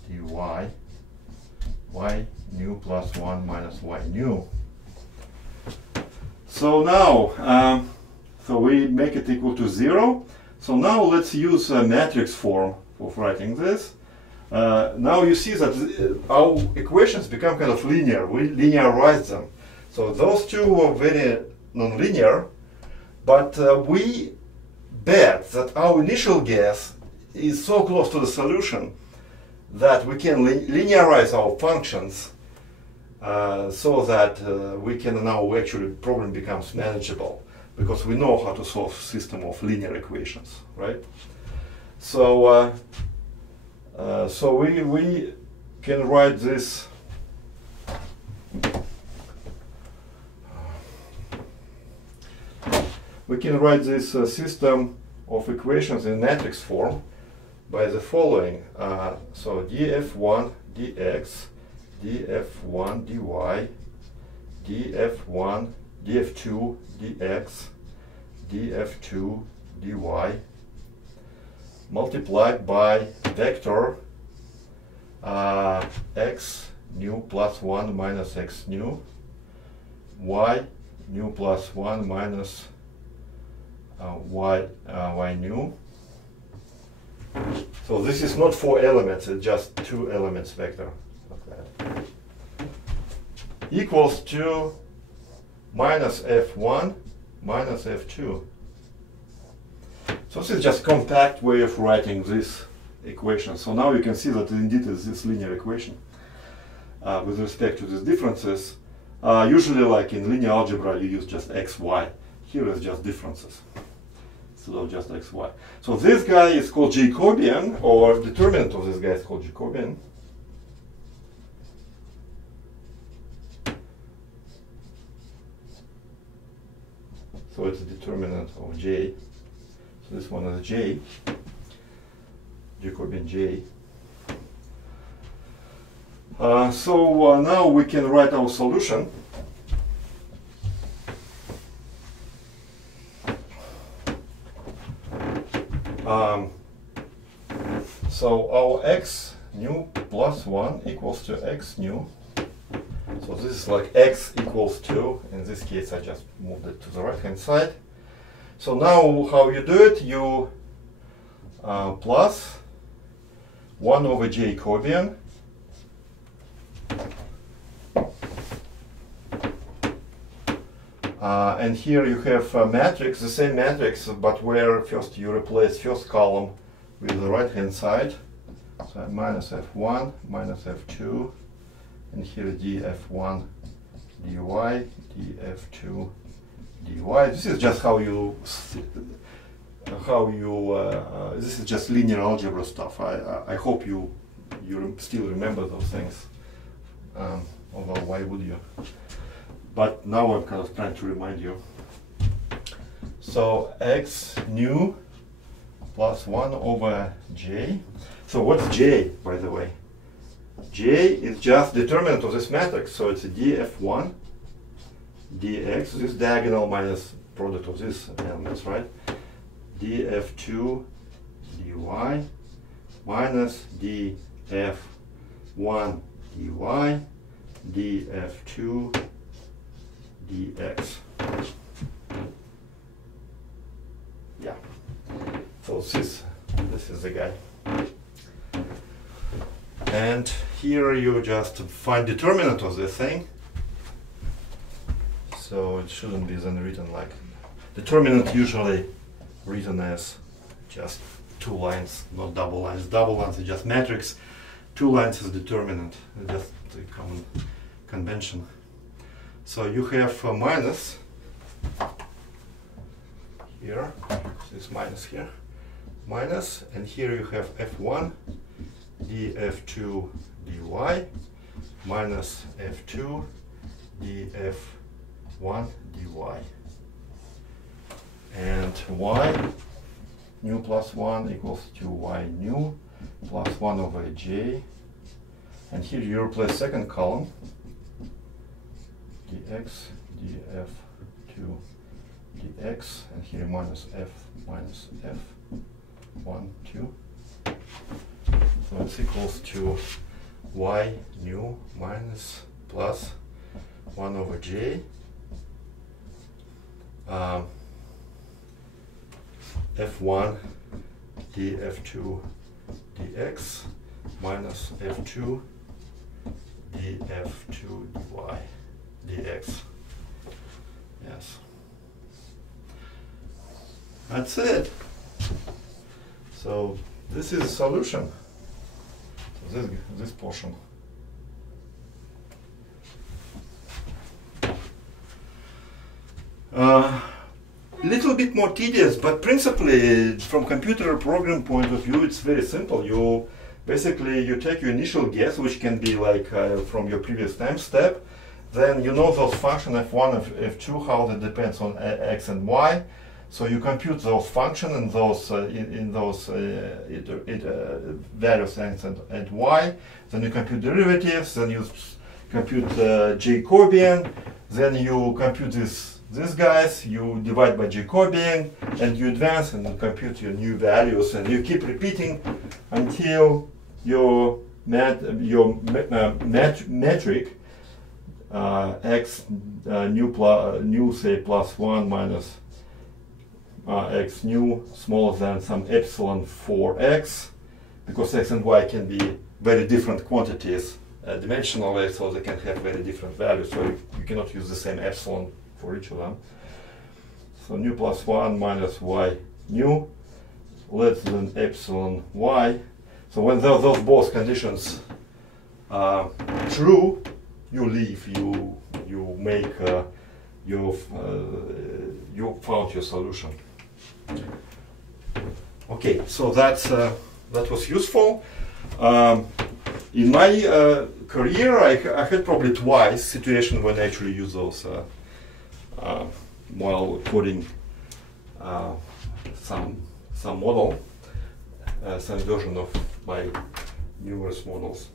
dy y nu plus 1 minus y nu. So now, so we make it equal to 0. So now let's use a matrix form for writing this. Now you see that our equations become kind of linear. We linearize them. So those two are very nonlinear, but we bet that our initial guess is so close to the solution that we can linearize our functions so that we can now actually problem becomes manageable because we know how to solve system of linear equations, right? So so we can write this system of equations in matrix form by the following. So df1 dx df1 dy df1, df2, dx, df2, dy, multiplied by vector x nu plus 1 minus x nu, y nu plus 1 minus y nu. So this is not 4 elements, it's just 2 elements vector, like that. Equals to minus f1 minus f2. So this is just compact way of writing this equation. So now you can see that indeed is this linear equation with respect to these differences. Usually, like in linear algebra, you use just x, y. Here is just differences instead of just x, y. So this guy is called Jacobian, or determinant of this guy is called Jacobian. So it's a determinant of J. So this one is J, Jacobian J. So now we can write our solution. So our x nu plus 1 equals to x nu. So this is like x equals 2. In this case, I just moved it to the right hand side. So now how you do it, you plus 1 over Jacobian and here you have a matrix, the same matrix, but where first you replace first column with the right hand side. So minus f1 minus f2, and here df1 dy, df2 dy. This is just how you this is just linear algebra stuff. I hope you still remember those things, although why would you? But now I'm kind of trying to remind you. So x nu plus 1 over j. So what's j, by the way? J is just determinant of this matrix, so it's a df1 dx, this diagonal minus product of these elements, right? df2 dy minus df1 dy df2 dx. Yeah. So this is the guy. And here you just find determinant of the thing. So it shouldn't be then written like determinant, usually written as just 2 lines, not double lines. Double lines is just matrix. 2 lines is determinant. Just the common convention. So you have a minus here. This minus here. Minus, and here you have f1 df2 dy minus f2 df1 dy, and y nu plus 1 equals to y nu plus 1 over j, and here you replace second column dx df2 dx, and here minus f 1 2. So it's equals to y nu minus plus 1 over j f1 df2 dx minus f2 df2 dy dx. Yes. That's it. So this is a solution. So this portion. Little bit more tedious, but principally from computer program point of view, it's very simple. You basically take your initial guess, which can be like from your previous time step. Then you know those function f1, f2, how that depends on x and y. So you compute those functions and those in those various x and y. Then you compute derivatives. Then you compute Jacobian, then you compute these guys, you divide by Jacobian, and you advance and compute your new values, and you keep repeating until your metric x new say plus 1 minus x new smaller than some epsilon for x, because x and y can be very different quantities dimensionally, so they can have very different values, so you cannot use the same epsilon for each of them. So new plus 1 minus y new less than epsilon y. So when those both conditions are true, you leave, you make you found your solution. Okay, so that was useful. In my career, I had probably twice situation when I actually use those while coding some model, some version of my numerous models.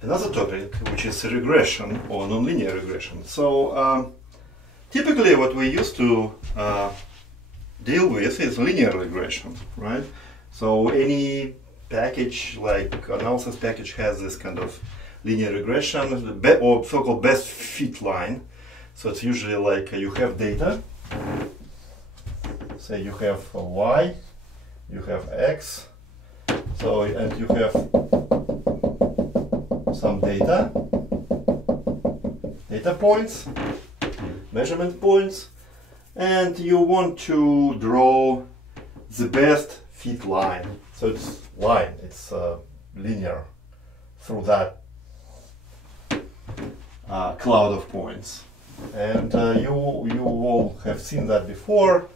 Another topic, which is regression or nonlinear regression. So typically what we used to deal with is linear regression, right? So any package like analysis package has this kind of linear regression or so-called best fit line. So it's usually like you have data, say you have y, you have x, so and you have some data points, measurement points, and you want to draw the best fit line. So it's line, it's linear through that cloud of points. And you all have seen that before.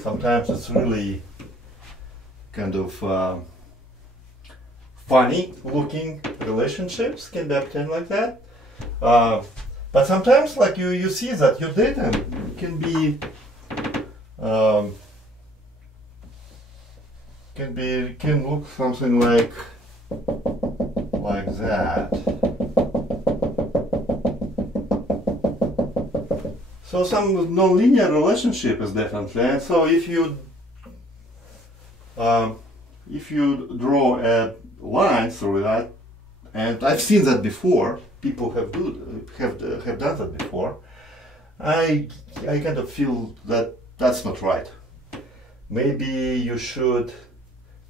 Sometimes it's really kind of funny looking relationships can be obtained like that. But sometimes like you see that your data can be can look something like that. So some nonlinear relationship is definitely, and so if you draw a line through that, and I've seen that before, people have done that before, I kind of feel that that's not right. Maybe you should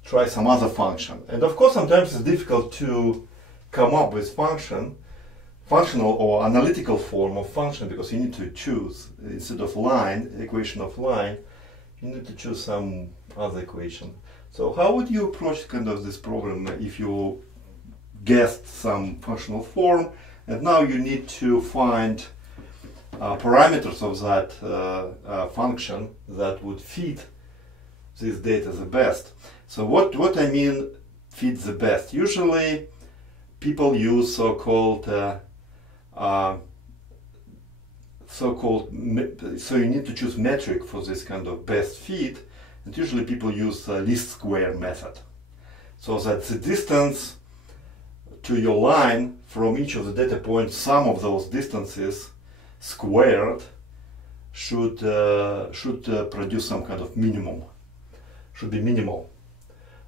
try some other function. And of course sometimes it's difficult to come up with functional or analytical form of function, because you need to choose, instead of line, equation of line, you need to choose some other equation. So how would you approach kind of this problem if you guessed some functional form and now you need to find parameters of that function that would fit this data the best? So what I mean fit the best? Usually people use so-called so you need to choose metric for this kind of best fit, and usually people use least square method, so that the distance to your line from each of the data points, sum of those distances squared should produce some kind of minimum, should be minimal,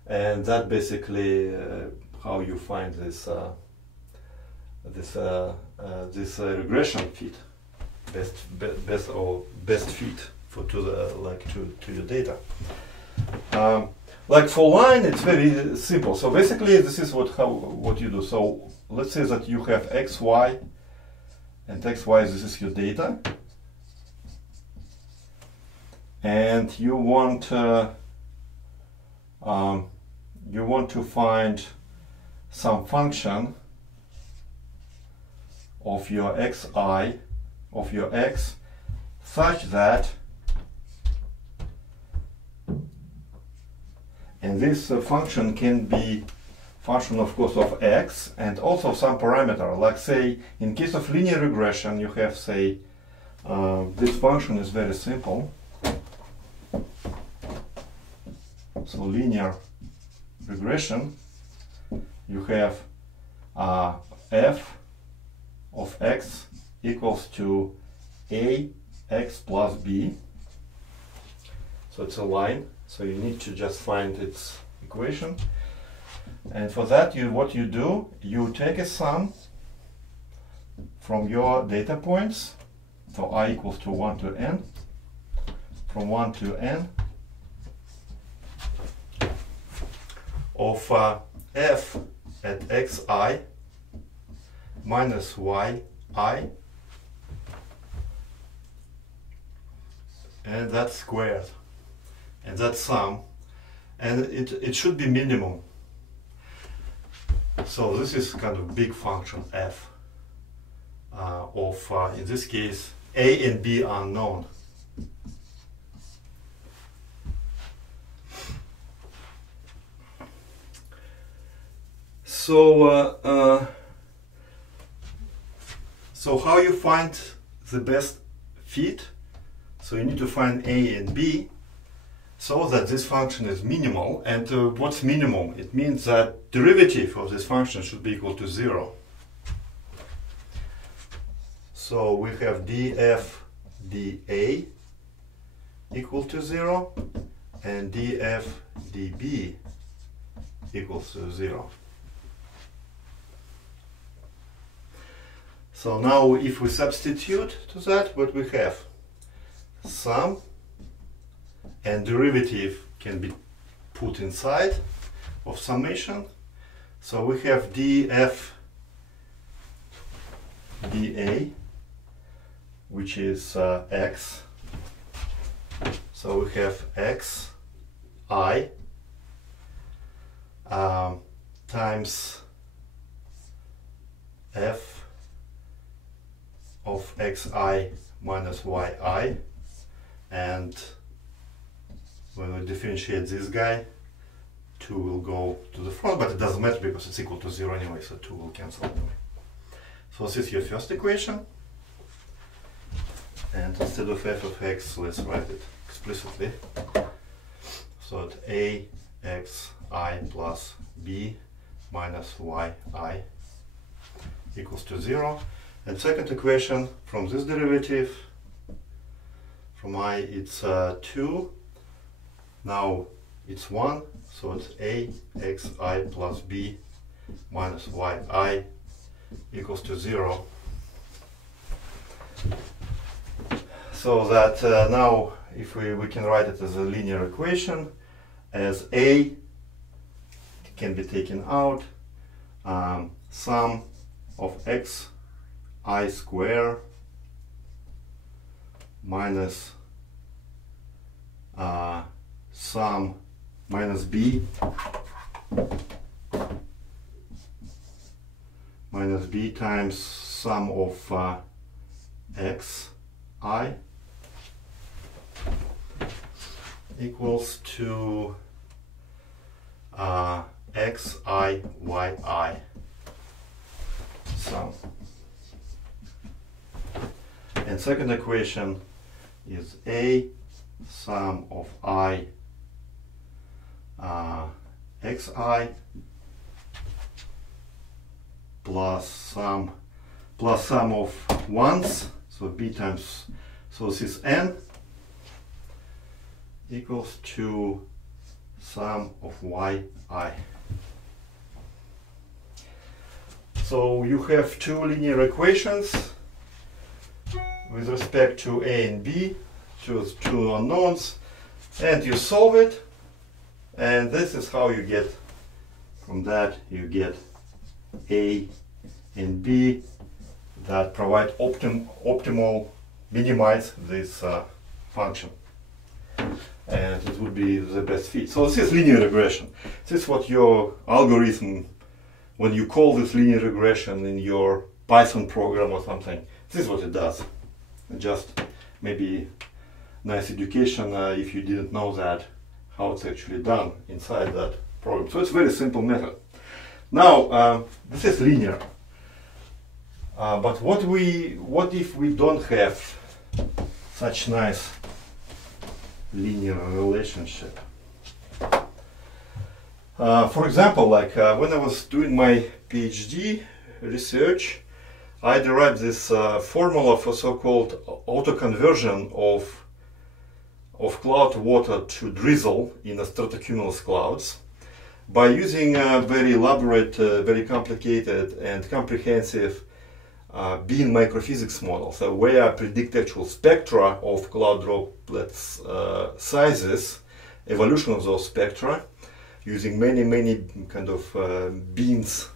and that basically how you find this regression fit, best fit for to your data. Like for line, it's very simple. So basically, this is what you do. So let's say that you have x, y, and x, y. This is your data, and you want to find some function of your xi, of your x, such that, and this function can be function of course of x and also some parameter, like say in case of linear regression you have say this function is very simple. So linear regression, you have f of x equals to ax plus b. So it's a line, so you need to just find its equation. And for that, what you do, you take a sum from your data points, so I equals to 1 to n, from 1 to n, of f at xi minus yi, and that's squared, and that sum, and it should be minimum. So this is kind of big function f of, in this case, a and b are unknown. So, so how you find the best fit? So you need to find a and b so that this function is minimal. And what's minimum? It means that derivative of this function should be equal to 0. So we have df dA equal to 0 and df dB equals to 0. So now if we substitute to that, what we have? Sum and derivative can be put inside of summation. So we have df dA, which is x. So we have x I times f of xi minus yi, and when we differentiate this guy, 2 will go to the front, but it doesn't matter because it's equal to 0 anyway, so 2 will cancel anyway. So this is your first equation, and instead of f of x, let's write it explicitly. So it's axi plus b minus yi equals to 0. And second equation, from this derivative, from I it's 2, now it's 1, so it's axi plus b minus yi equals to 0. So that now if we can write it as a linear equation, as a can be taken out, sum of x I square minus sum minus b times sum of x I equals to xi yi sum. And second equation is a sum of I xi plus sum of ones, so b times, so this is n, equals to sum of yi. So you have two linear equations with respect to a and b, choose two unknowns, and you solve it, and this is how you get, from that you get a and b that provide optimal, minimize this function, and it would be the best fit. So this is linear regression. This is what your algorithm, when you call this linear regression in your Python program or something, this is what it does. Just maybe nice education if you didn't know that, how it's actually done inside that program. So it's a very simple method. Now this is linear, but what if we don't have such nice linear relationship? For example, like when I was doing my PhD research, I derived this formula for so-called autoconversion of cloud water to drizzle in a stratocumulus clouds by using a very elaborate, very complicated and comprehensive beam microphysics model. So where I predict actual spectra of cloud droplets sizes, evolution of those spectra, using many kind of beams,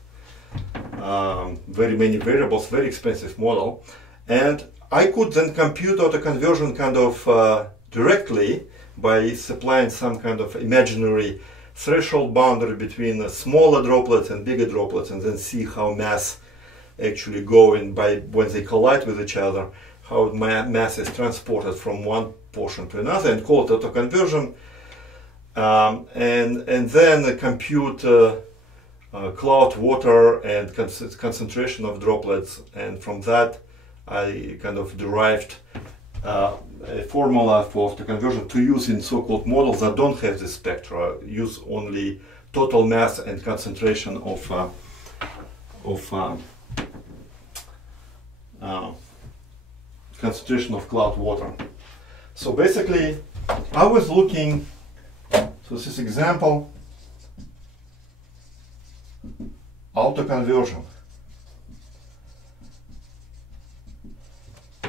very many variables, very expensive model. And I could then compute autoconversion kind of directly by supplying some kind of imaginary threshold boundary between smaller droplets and bigger droplets, and then see how mass actually go in by when they collide with each other, how mass is transported from one portion to another, and call it autoconversion. And then compute cloud water and concentration of droplets, and from that I kind of derived a formula for autoconversion to use in so-called models that don't have this spectra, use only total mass and concentration of concentration of cloud water. So basically, I was looking. So this is example autoconversion.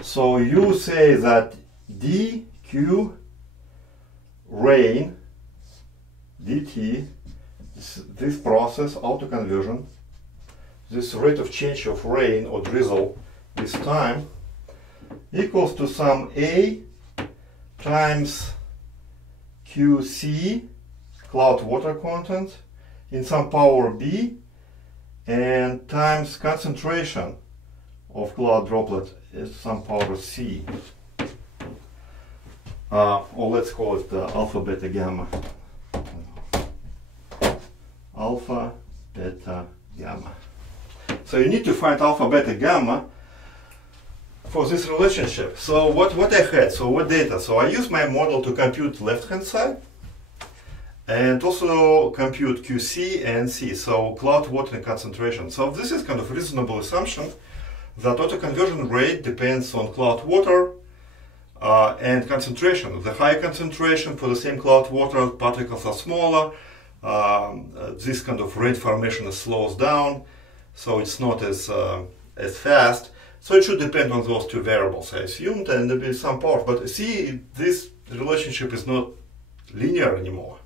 So you say that dq rain dt, this process autoconversion, this rate of change of rain or drizzle with time equals to some a times QC, cloud water content, in some power B, and times concentration of cloud droplet is some power C. Or let's call it alpha, beta, gamma. Alpha, beta, gamma. So you need to find alpha, beta, gamma for this relationship. So what I had, so what data? So I use my model to compute left hand side and also compute QC and C, so cloud water and concentration. So this is kind of a reasonable assumption that autoconversion rate depends on cloud water and concentration. The higher concentration for the same cloud water, particles are smaller, this kind of rate formation slows down, so it's not as fast. So it should depend on those two variables, I assumed, and there will be some power. But see, this relationship is not linear anymore.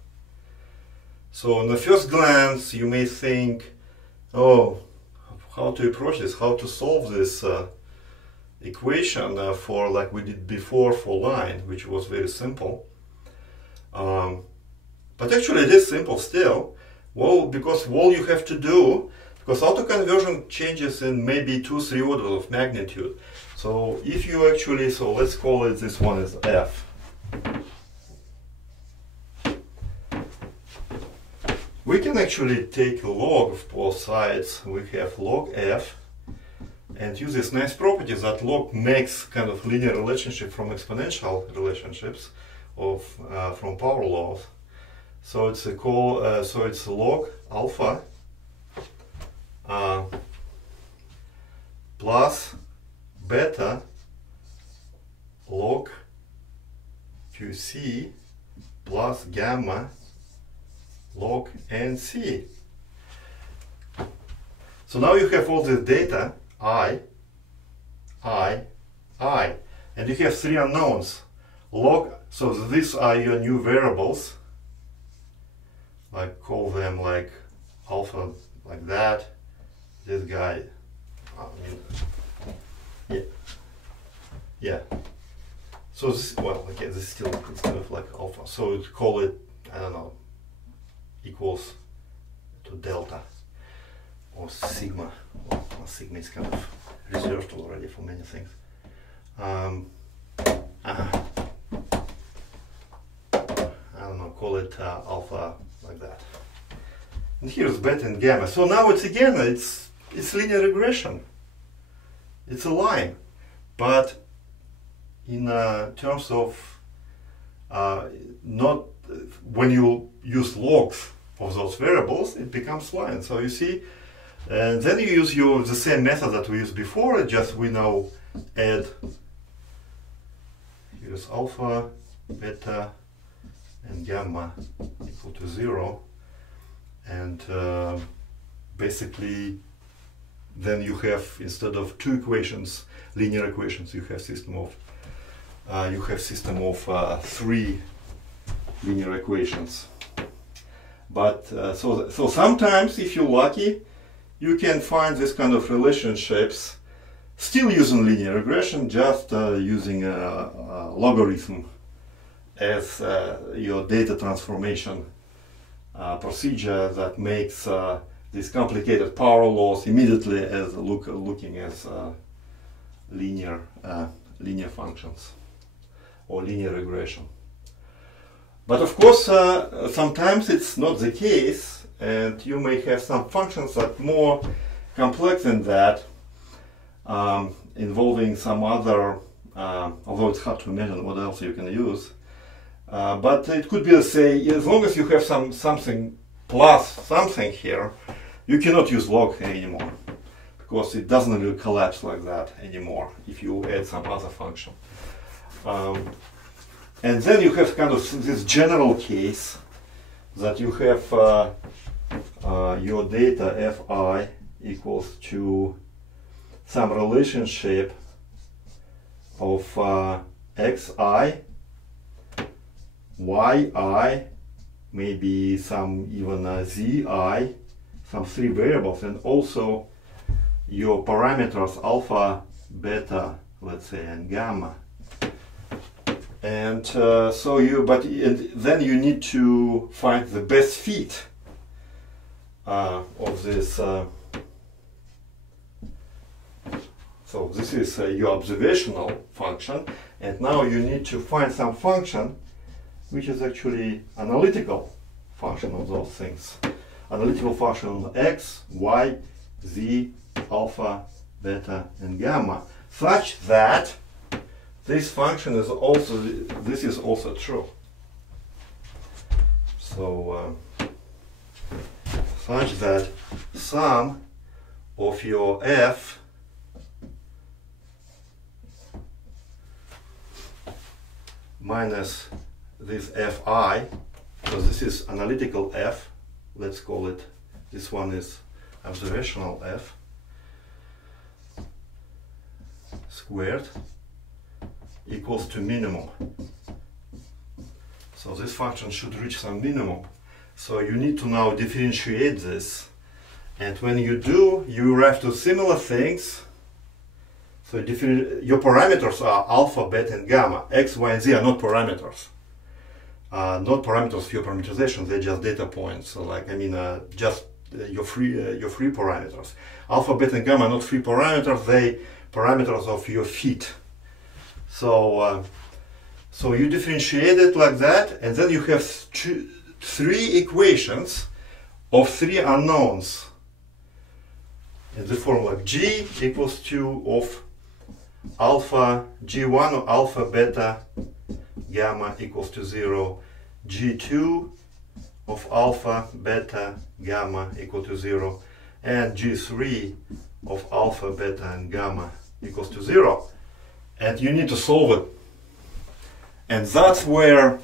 So on the first glance, you may think, oh, how to approach this, how to solve this equation for like we did before for line, which was very simple. But actually it is simple still. Well, because all you have to do, because autoconversion changes in maybe 2-3 orders of magnitude. So if you actually, so let's call it, this one is F. We can actually take a log of both sides. We have log F and use this nice property that log makes kind of linear relationship from exponential relationships of from power laws. So it's a so it's log alpha plus beta log QC plus gamma log NC. So now you have all this data, I, and you have three unknowns. Log, so these are your new variables. I call them like alpha, like that. This guy, yeah. So this, well, okay, this is still kind of like alpha. So we call it, I don't know, equals to delta or sigma. Well, sigma is kind of reserved already for many things. I don't know, call it alpha, like that. And here's beta and gamma. So now it's again, it's linear regression. It's a line, but in terms of not when you use logs of those variables, it becomes 1. So you see, and then you use the same method that we used before, just we now add, use alpha, beta, and gamma equal to 0, and basically then you have, instead of two equations, linear equations, you have system of three linear equations. But so sometimes, if you're lucky, you can find this kind of relationships still using linear regression, just using a logarithm as your data transformation procedure that makes these complicated power laws immediately as looking as linear functions or linear regression. But of course, sometimes it's not the case, and you may have some functions that are more complex than that, involving some other, although it's hard to imagine what else you can use. But it could be, say, as long as you have something plus something here, you cannot use log anymore, because it doesn't really collapse like that anymore if you add some other function. And then you have kind of this general case that you have your data fi equals to some relationship of xi, yi, maybe some even zi, some three variables, and also your parameters alpha, beta, let's say, and gamma. And then you need to find the best fit of this. So this is your observational function, and now you need to find some function which is actually analytical function of those things. Analytical function on x, y, z, alpha, beta, and gamma, such that this function is also, this is also true. So such that sum of your f minus this fi, because this is analytical f, let's call it, this one is observational f squared, equals to minimum. So this function should reach some minimum. So you need to now differentiate this, and when you do, you arrive to similar things. So your parameters are alpha, beta, and gamma. X, y, and z are not parameters. Not parameters for your parameterization, they're just data points. So just your free parameters. Alpha, beta, and gamma are not free parameters, they parameters of your fit. So you differentiate it like that, and then you have three equations of three unknowns in the form like g equals to of alpha g1 or alpha beta gamma equals to 0, g2 of alpha beta gamma equal to 0, and g3 of alpha beta and gamma equals to 0. And you need to solve it. And that's where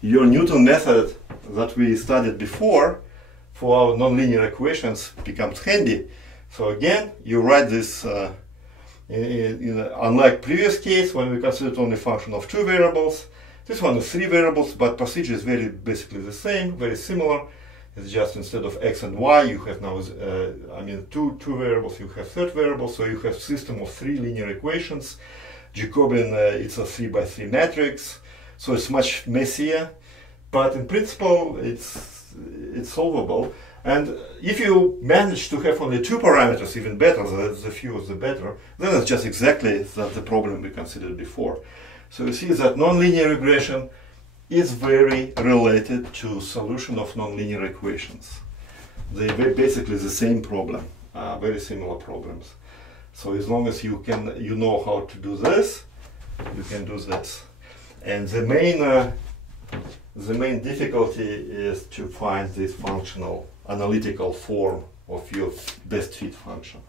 your Newton method that we studied before for our nonlinear equations becomes handy. So again, you write this, unlike previous case when we considered only function of two variables, this one is three variables, but procedure is basically the same, very similar. It's just instead of x and y, you have now, two variables, you have third variable, so you have system of three linear equations. Jacobian, it's a 3 by 3 matrix, so it's much messier, but in principle it's solvable. And if you manage to have only two parameters, even better, the fewer the better, then it's just exactly the problem we considered before. So you see that nonlinear regression is very related to solution of nonlinear equations. They're basically the same problem, very similar problems. So as long as you know how to do this, you can do this. And the main the main difficulty is to find this functional analytical form of your best fit function.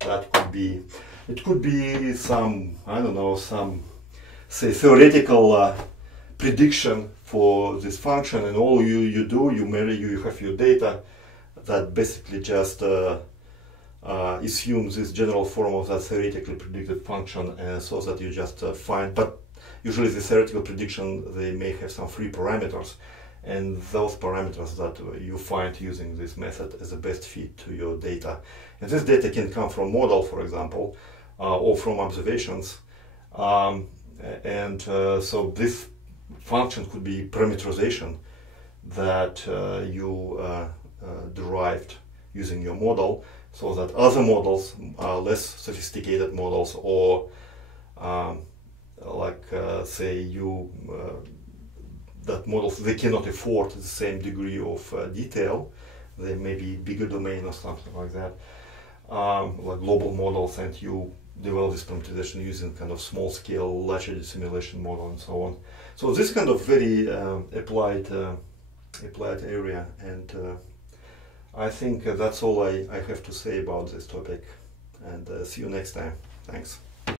That could be, it could be some, I don't know, some, say, theoretical prediction for this function, and all you do, you have your data that basically just assumes this general form of that theoretically predicted function, so that you just find, but usually the theoretical prediction, they may have some free parameters, and those parameters that you find using this method as the best fit to your data. And this data can come from model, for example, or from observations. So this function could be parameterization that you derived using your model, so that other models, less sophisticated models, or say that models, they cannot afford the same degree of detail. They may be bigger domain or something like that, like global models, and you develop this parameterization using kind of small scale large simulation model and so on. So this kind of very applied area, and I think that's all I have to say about this topic, and see you next time. Thanks.